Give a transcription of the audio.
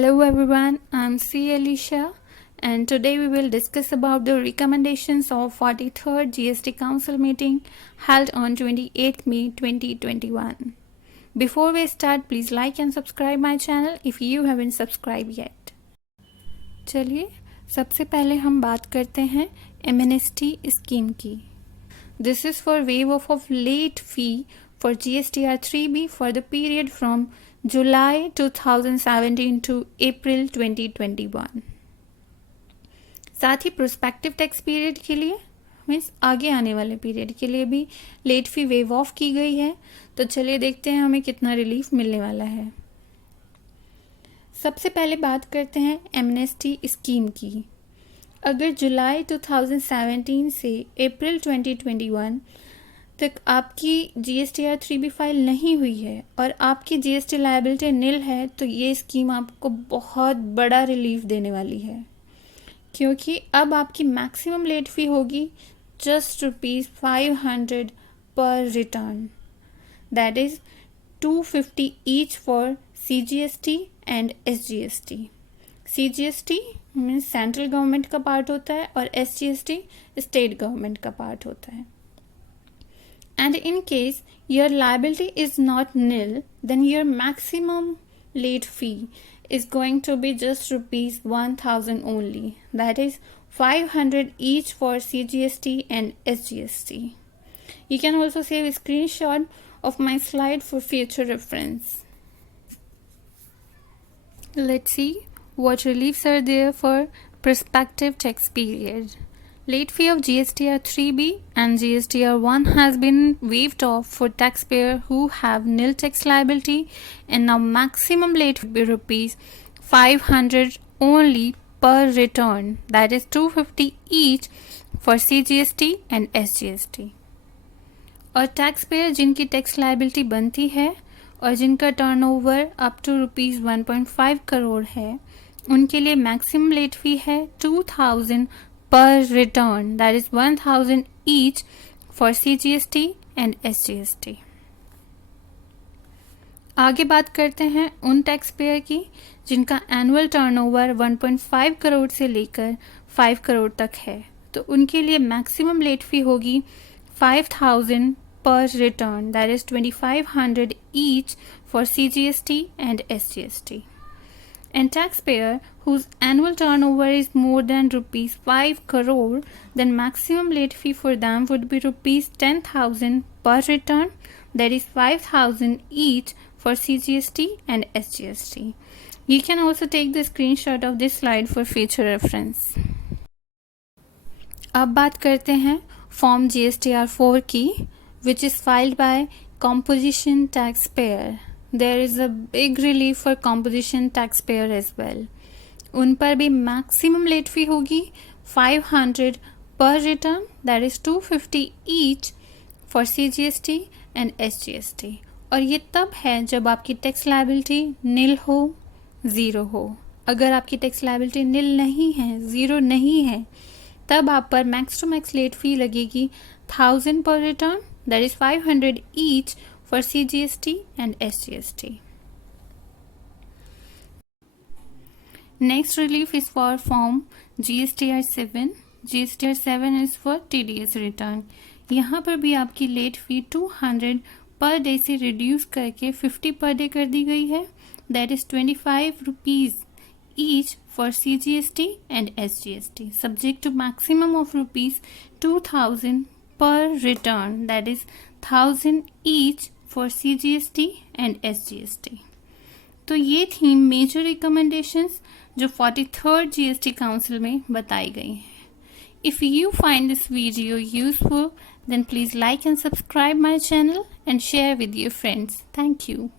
Hello everyone, I'm C. Alicia and today we will discuss about the recommendations of 43rd GST Council meeting held on 28th May 2021. Before we start, please like and subscribe my channel if you haven't subscribed yet. चलिए सबसे पहले हम बात करते हैं MNST scheme की. This is for waive off of late fee for GSTR 3B for the period from July 2017 to April 2021. साथ ही prospective tax period के लिए मीन्स आगे आने वाले पीरियड के लिए भी लेट फी वेव ऑफ की गई है. तो चलिए देखते हैं हमें कितना रिलीफ मिलने वाला है. सबसे पहले बात करते हैं एमनेस्टी स्कीम की. अगर जुलाई 2017 से अप्रैल 2021 तक आपकी GSTR 3B फाइल नहीं हुई है और आपकी GST लायबिलिटी निल है तो ये स्कीम आपको बहुत बड़ा रिलीफ देने वाली है, क्योंकि अब आपकी मैक्सिमम लेट फी होगी जस्ट ₹500 पर return. That is 250 each for CGST and SGST. CGST means central government का पार्ट होता है और SGST स्टेट गवर्नमेंट का पार्ट होता है. And in case your liability is not nil, then your maximum late fee is going to be just ₹1,000 only. That is 500 each for CGST and SGST. You can also save a screenshot of my slide for future reference. Let's see what reliefs are there for prospective tax period. Late fee of GSTR 3B and GSTR 1 has been waived off for taxpayer who have nil tax liability, and now maximum late fee will be ₹500 only per return. That is 250 each for CGST and SGST. और taxpayer जिनकी tax liability बनती है और जिनका turnover up to ₹1.5 crore है, उनके लिए maximum late fee है 2,000 per return. That is 1,000 each for CGST and SGST. आगे बात करते हैं उन टैक्स पेयर की जिनका एनुअल टर्नओवर 1.5 करोड़ से लेकर 5 करोड़ तक है. तो उनके लिए मैक्सिमम लेट फी होगी 5,000 per return. That is 2,500 each for CGST and SGST. And taxpayer whose annual turnover is more than ₹5 crore, then maximum late fee for them would be ₹10,000 per return. That is 5,000 each for CGST and SGST. You can also take the screenshot of this slide for future reference. अब बात करते हैं form GSTR 4 की, which is filed by composition taxpayer. There is a big relief for composition taxpayer as well. उन पर भी maximum late fee होगी 500 per return. That is 250 each for CGST and SGST. और ये तब है जब आपकी टैक्स लायबिलिटी नील हो, ज़ीरो हो. अगर आपकी टैक्स लायबिलिटी नील नहीं है, ज़ीरो नहीं है, तब आप पर max to max late fee लगेगी 1,000 per return. That is 500 each for CGST and SGST. Next relief is for form GSTR 7. GSTR 7 is for TDS return. यहाँ पर भी आपकी लेट फी 200 पर डे से रिड्यूस करके 50 पर डे कर दी गई है. That is ₹25 each for CGST and SGST, subject to maximum of ₹2,000 per return. That is 1,000 each for CGST and SGST. तो ये थी मेजर रिकमेंडेशंस जो 43rd GST काउंसिल में बताई गई हैं. If you find this video useful, then please like and subscribe my channel and share with your friends. Thank you.